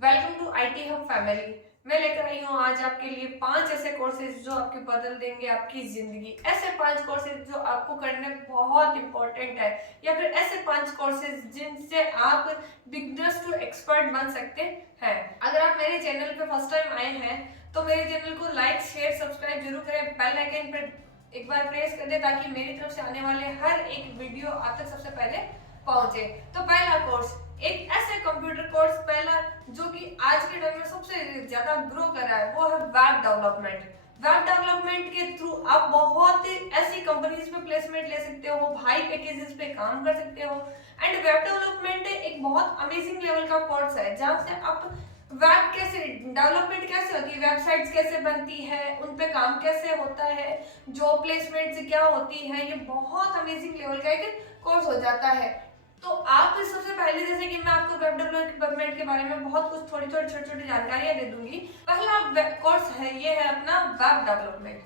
Welcome to IT hub family. मैं लेकर आई हूँ आज आपके लिए 5 ऐसे कोर्सेज जो आपके बदल देंगे आपकी जिंदगी। ऐसे 5 कोर्सेज जो आपको करने बहुत इंपॉर्टेंट है, या फिर ऐसे 5 कोर्सेज जिनसे आप बिगनर्स टू एक्सपर्ट बन सकते हैं। अगर आप मेरे चैनल पे फर्स्ट टाइम आए हैं तो मेरे चैनल को लाइक शेयर सब्सक्राइब जरूर करें। बेल आइकन पर एक बार प्रेस कर दे ताकि मेरी तरफ से आने वाले हर एक वीडियो आप तक सबसे पहले पहुंचे। तो पहला कोर्स, एक ऐसे कंप्यूटर कोर्स पहला जो कि आज के टाइम में सबसे ज्यादा ग्रो कर रहा है, वो है वेब डेवलपमेंट। वेब डेवलपमेंट के थ्रू आप बहुत ऐसी कंपनीज पे प्लेसमेंट ले सकते हो, हाई पैकेजेस पे काम कर सकते हो। एंड वेब डेवलपमेंट एक बहुत अमेजिंग लेवल का कोर्स है जहां से आप वेब कैसे डेवलपमेंट कैसे होती है, वेबसाइट्स कैसे बनती है, उन पे काम कैसे होता है, जॉब प्लेसमेंट क्या होती है, ये बहुत अमेजिंग लेवल का एक कोर्स हो जाता है। तो आप सबसे पहले, जैसे कि मैं आपको वेब डेवलपमेंट के बारे में बहुत कुछ थोड़ी थोड़ी छोटी छोटी जानकारियां दे दूंगी। पहला कोर्स है, ये है अपना वेब डेवलपमेंट।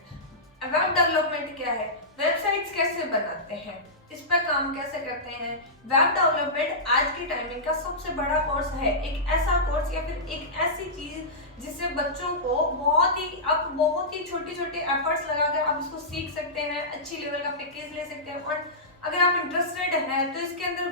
वेब डेवलपमेंट क्या है, वेबसाइट्स कैसे बनाते हैं, इस पर काम कैसे करते हैं। वेब डेवलपमेंट आज की टाइमिंग का सबसे बड़ा कोर्स है, एक ऐसा कोर्स या फिर एक ऐसी चीज जिससे बच्चों को बहुत ही छोटी छोटी एफर्ट्स लगाकर आप इसको सीख सकते हैं, अच्छी लेवल का पैकेज ले सकते हैं। और अगर आप इंटरेस्टेड हैं तो इसके अंदर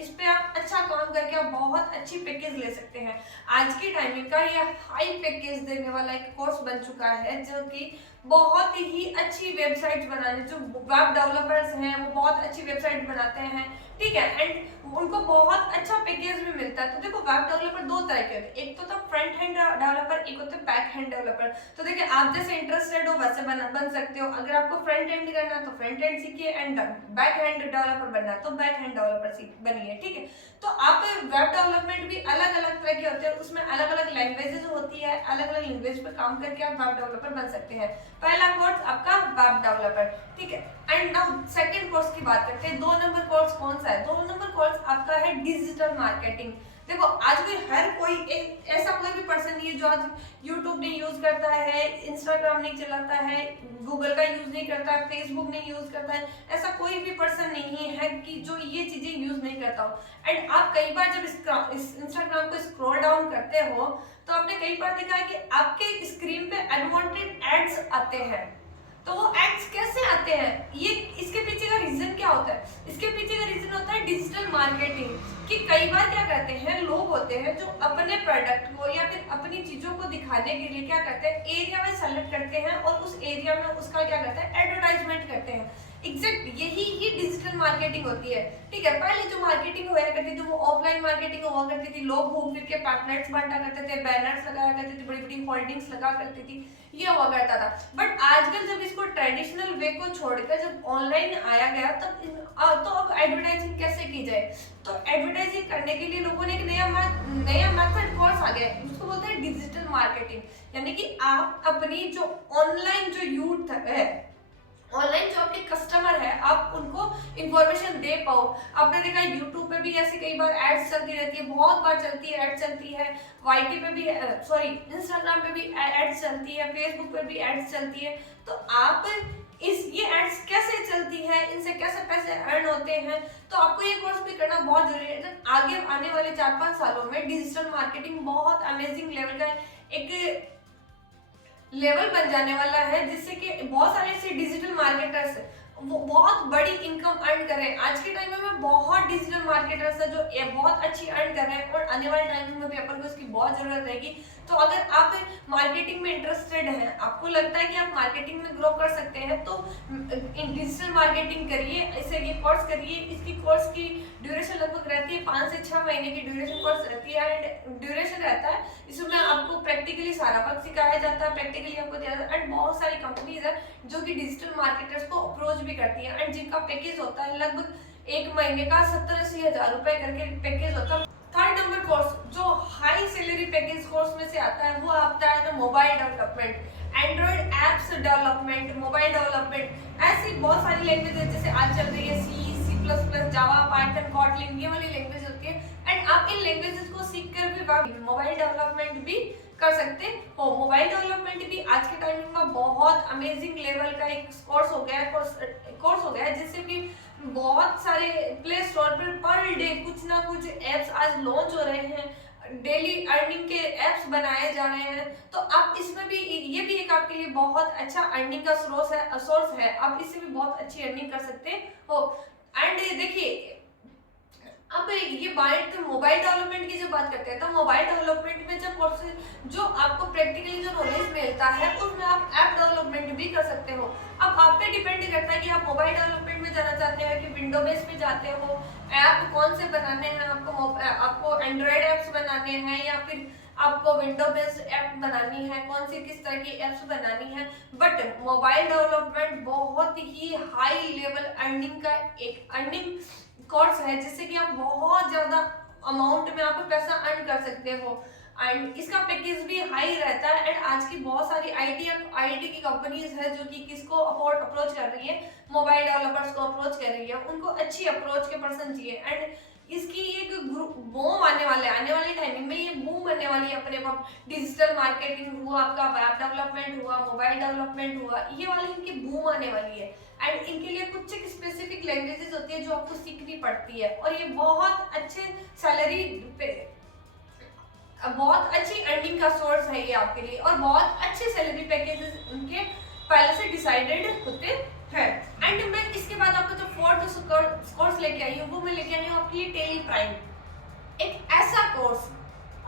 इस पे आप अच्छा काम करके आप बहुत अच्छी पैकेज ले सकते हैं। आज की टाइमिंग का ये हाई पैकेज देने वाला एक कोर्स बन चुका है जो कि बहुत ही अच्छी वेबसाइट बनाने, जो वेब डेवलपर्स हैं वो बहुत अच्छी वेबसाइट बनाते हैं, ठीक है, एंड उनको बहुत अच्छा पैकेज भी मिलता है। तो देखो, वेब डेवलपर दो तरह के होते हैं, एक तो था फ्रंट हैंड डेवलपर, एक होता है बैक हैंड डेवलपर। तो देखिए, आप जैसे इंटरेस्टेड हो वैसे बन सकते हो। अगर आपको फ्रंट हैंड करना है तो फ्रंट हैंड सीखिए, एंड बैक हैंड डेवलपर बनना है तो बैक हैंड डेवलपर बनिए, ठीक है। तो आप वेब डेवलपमेंट भी अलग अलग तरह के होते हैं, उसमें अलग अलग लैंग्वेजेस होती है, अलग अलग लैंग्वेज पे काम करके आप वेब डेवलपर बन सकते हैं। पहला कोर्स आपका वेब डेवलपर, ठीक है। एंड नाउ सेकंड कोर्स की बात करते हैं। 2 नंबर कोर्स कौन सा है, 2 नंबर कोर्स आपका है डिजिटल मार्केटिंग। देखो, आज भी हर कोई एक ऐसा कोई भी पर्सन नहीं है जो आज यूट्यूब नहीं यूज करता है, इंस्टाग्राम नहीं चलाता है, गूगल का यूज नहीं करता है, फेसबुक नहीं यूज करता है। ऐसा कोई भी पर्सन नहीं है कि जो ये चीजें यूज नहीं करता हो। एंड आप कई बार जब इस इंस्टाग्राम को स्क्रॉल डाउन करते हो तो आपने कई बार देखा है कि आपके स्क्रीन पे अनवांटेड एड्स आते हैं। तो वो एड्स कैसे आते हैं, ये इसके पीछे का रीजन क्या होता है, इसके पीछे का रीजन होता है डिजिटल मार्केटिंग। कि कई बार क्या करते हैं, लोग होते हैं जो अपने प्रोडक्ट को या फिर अपनी चीजों को दिखाने के लिए क्या करते हैं, एरिया में सेलेक्ट करते हैं और उस एरिया में उसका क्या करते हैं, एडवर्टाइजमेंट करते हैं। एग्जैक्ट यही ही डिजिटल मार्केटिंग होती है, ठीक है। पहले जो मार्केटिंग हुआ करती थी वो ऑफलाइन मार्केटिंग हुआ करती थी, लोग घूम फिर के पैम्पलेट्स बांटा करते थे, बैनर्स लगाया करते थे, बड़ी बड़ी होर्डिंग्स लगा करती थी, ये हुआ करता था। बट आजकल जब इसको ट्रेडिशनल वे को छोड़कर जब ऑनलाइन आया गया तब तो अब एडवर्टाइजिंग कैसे की जाए, तो एडवर्टाइजिंग करने के लिए लोगों ने एक नया मेथड कोर्स आ गया है, उसको बोलते हैं डिजिटल मार्केटिंग। यानी कि आप अपनी जो ऑनलाइन जो यूथ है, ऑनलाइन जो आपके कस्टमर है, आप उनको इंफॉर्मेशन दे पाओ। आपने देखा यूट्यूब पे भी ऐसी कई बार एड्स चलती रहती है, बहुत बार चलती है, एड चलती है। वाईटी पे भी, सॉरी, इंस्टाग्राम पे भी एड्स चलती है, फेसबुक पे भी एड्स चलती है। तो आप ये एड्स कैसे चलती है, इनसे कैसे पैसे अर्न होते हैं, तो आपको ये कोर्स भी करना बहुत जरूरी है। आगे आने वाले 4-5 सालों में डिजिटल मार्केटिंग बहुत अमेजिंग लेवल का एक लेवल बन जाने वाला है, जिससे कि बहुत सारे ऐसे डिजिटल मार्केटर्स वो बहुत बड़ी इनकम अर्न कर रहे हैं। आज के टाइम में बहुत डिजिटल मार्केटर्स है जो बहुत अच्छी अर्न कर रहे हैं, और आने वाले टाइम में भी अपन को इसकी बहुत जरूरत रहेगी। तो अगर आप मार्केटिंग में इंटरेस्टेड हैं, आपको लगता है कि आप मार्केटिंग में ग्रो कर सकते हैं, तो डिजिटल मार्केटिंग करिए, इसे ये कोर्स करिए। इसकी कोर्स की ड्यूरेशन लगभग रहती है 5 से 6 महीने की ड्यूरेशन कोर्स रहती है, एंड ड्यूरेशन रहता है इसमें आपको प्रैक्टिकली सारा वर्क सिखाया जाता है, प्रैक्टिकली आपको दिया जाता है। एंड बहुत सारी कंपनीज है जो कि डिजिटल मार्केटर्स को अप्रोच भी करती है, एंड जिनका पैकेज होता है लगभग 1 महीने का 70-80 हजार रुपए करके पैकेज होता है। थर्ड नंबर कोर्स जो हाई सैलरी पैकेज कोर्स में से आता है वो आता है mobile development, Android apps development, mobile development. ऐसी बहुत सारी लैंग्वेज जैसे आज चल रही है C++, जावा, पाइथन, कॉटलिन, ये वाली लैंग्वेज होती है। एंड आप इन लैंग्वेजेस को सीख कर भी मोबाइल डेवलपमेंट भी कर सकते हो। मोबाइल डेवलपमेंट भी आज के टाइमिंग में बहुत अमेजिंग लेवल का एक कोर्स हो गया है, जिससे कि बहुत सारे प्ले स्टोर पर डे कुछ ना कुछ एप्स आज लॉन्च हो रहे हैं। डेली अर्निंग के एप्स बनाए जा रहे हैं, तो आप इसमें भी, ये भी एक आपके लिए बहुत अच्छा अर्निंग का सोर्स है, आप इससे भी बहुत अच्छी अर्निंग कर सकते हो। एंड देखिए, अब ये बात मोबाइल डेवलपमेंट की जो बात करते हैं, तो मोबाइल डेवलपमेंट में जब कोर्सेज जो आपको प्रैक्टिकली जो नॉलेज मिलता है उसमें आप ऐप डेवलपमेंट भी कर सकते हो। अब आप पे डिपेंड करता है कि आप मोबाइल डेवलपमेंट में जाना चाहते हैं कि विंडो बेस पे जाते हो, ऐप कौन से बनाने हैं, आपको एंड्रॉयड ऐप्स बनाने हैं या फिर आपको विंडो बेस्ड ऐप बनानी है, कौन सी किस तरह की ऐप्स बनानी है। बट मोबाइल डेवलपमेंट बहुत ही हाई लेवल अर्निंग का एक अर्निंग कोर्स है, जिससे कि आप बहुत ज्यादा अमाउंट में आप पैसा अर्न कर सकते हो। एंड इसका पैकेज भी हाई रहता है। एंड आज की बहुत सारी आईटी की कंपनीज है जो कि किसको अप्रोच कर रही है, मोबाइल डेवलपर्स को अप्रोच कर रही है, उनको अच्छी अप्रोच के पर्सन चाहिए। एंड इसकी एक बूम आने वाली टाइमिंग में ये बूम बनने वाली है। अपने डिजिटल मार्केटिंग हुआ, आपका वेब डेवलपमेंट हुआ, मोबाइल डेवलपमेंट हुआ, ये वाली इनकी बूम आने वाली है। एंड इनके लिए कुछ एक स्पेसिफिक लैंग्वेजेस होती है जो आपको सीखनी पड़ती है, और ये बहुत अच्छे सैलरी पे, बहुत अच्छी अर्निंग का सोर्स है ये आपके लिए, और बहुत अच्छे सैलरी पैकेजेस उनके पहले से डिसाइडेड होते हैं। एंड मैं इसके बाद आपको जो फोर्थ कोर्स लेके आई हूँ, वो मैं लेके आई हूँ आपके लिए टेली प्राइम, एक ऐसा कोर्स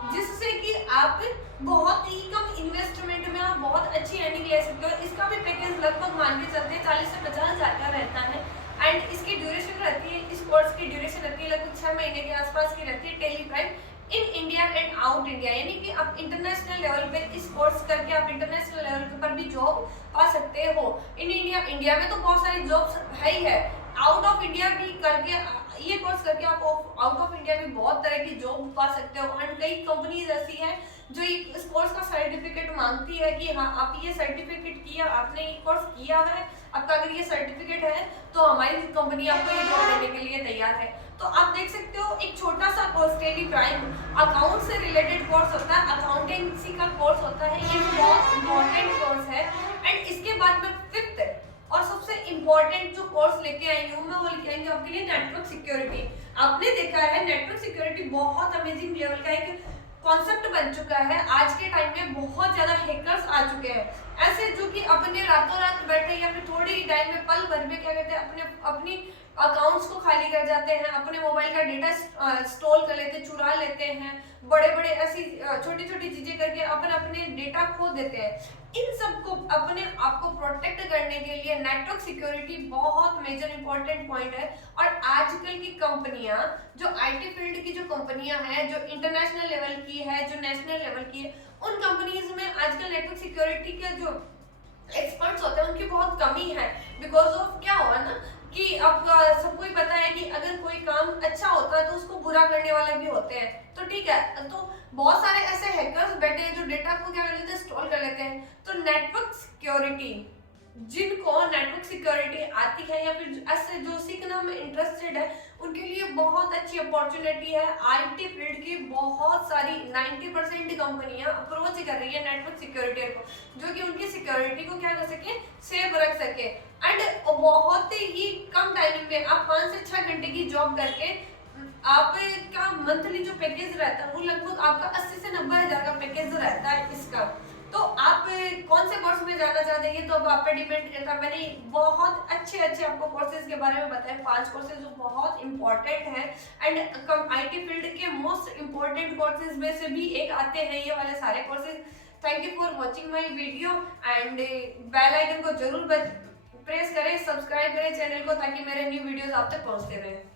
जिससे कि आप बहुत ही कम इन्वेस्टमेंट में आप बहुत अच्छी अर्निंग ले सकते हो। इसका भी पैकेज लगभग मान के चलते 40 से 50 हजार का रहता है। एंड इसकी ड्यूरेशन रहती है, इस कोर्स की ड्यूरेशन रहती है लगभग 6 महीने के आसपास की रहती है। Tally Prime in India and out India, यानी कि आप इंटरनेशनल लेवल पे इस कोर्स करके आप इंटरनेशनल लेवल पर भी जॉब पा सकते हो। इन इंडिया में तो बहुत सारी जॉब्स है ही है, आउट ऑफ इंडिया भी करके, ये कोर्स करके आप आउट ऑफ इंडिया भी बहुत तरह की जॉब पा सकते हो। एंड कई कंपनीज ऐसी हैं जो इस कोर्स का सर्टिफिकेट मांगती है कि हाँ आप ये सर्टिफिकेट किया, आपने ये कोर्स किया है, आपका अगर ये सर्टिफिकेट है तो हमारी कंपनी आपको ये जॉब देने के लिए तैयार है। तो आप देख सकते हो एक छोटा सा कोर्स टेली प्राइम अकाउंट से रिलेटेड कोर्स होता है, अकाउंटेंसी का कोर्स होता है, ये बहुत इंपॉर्टेंट कोर्स है। एंड इसके बाद में फिफ्थ और सबसे इंपॉर्टेंट जो कोर्स लेके आई हूँ मैं, वो लेके आई हूँ आपके लिए नेटवर्क सिक्योरिटी। आपने देखा है नेटवर्क सिक्योरिटी बहुत अमेजिंग लेवल का एक कॉन्सेप्ट बन चुका है। आज के टाइम में बहुत ज्यादा हैकर्स आ चुके हैं, ऐसे जो कि अपने रातों रात बैठे या फिर थोड़ी ही टाइम में पल भर में क्या कहते हैं अपनी अकाउंट्स को खाली कर जाते हैं, अपने मोबाइल का डेटा स्टोर कर लेते हैं, चुरा लेते हैं, बड़े बड़े ऐसी छोटी छोटी चीजें करके अपने डेटा खो देते हैं। इन सबको अपने आप को प्रोटेक्ट करने के लिए नेटवर्क सिक्योरिटी बहुत मेजर इंपॉर्टेंट पॉइंट है। और आजकल की कंपनियां, जो आईटी फील्ड की जो कंपनियां हैं, जो इंटरनेशनल लेवल की है, जो नेशनल लेवल की है, उन कंपनीज में आजकल नेटवर्क सिक्योरिटी के जो एक्सपर्ट्स होते हैं उनकी बहुत कमी है। बिकॉज ऑफ क्या हुआ ना कि अब सबको ही पता है कि अगर कोई काम अच्छा होता है तो उसको बुरा करने वाले भी होते हैं। तो ठीक है, तो बहुत सारे ऐसे हैकर्स बैठे हैं जो डेटा को क्या कर लेते हैं, स्टोर कर लेते हैं। तो नेटवर्क सिक्योरिटी, जिनको नेटवर्क सिक्योरिटी आती है या फिर ऐसे जो सीखना में इंटरेस्टेड है, उनके लिए बहुत अच्छी अपॉर्चुनिटी है। आईटी फील्ड की बहुत सारी 90% कंपनियां अप्रोच कर रही है नेटवर्क सिक्योरिटी को, जो कि उनकी सिक्योरिटी को क्या कर सके, सेव रख सके। एंड बहुत ही कम टाइमिंग में आप 5 से 6 घंटे की जॉब करके आपका मंथली जो पैकेज रहता है वो लगभग आपका 80 से 90 हजार का पैकेज रहता है इसका। तो आप कौन से कोर्स में जाना चाहते हैं तो अब आप पे डिपेंड करता है। मैंने बहुत अच्छे आपको कोर्सेज के बारे में बताया, 5 कोर्सेज जो बहुत इंपॉर्टेंट है। एंड आईटी फील्ड के मोस्ट इंपॉर्टेंट कोर्सेज में से भी एक आते हैं ये वाले सारे courses. Thank you for watching my video and bell icon को जरूर प्रेस करें, सब्सक्राइब करें चैनल को, ताकि मेरे न्यू वीडियोस आप तक पहुंचते रहें।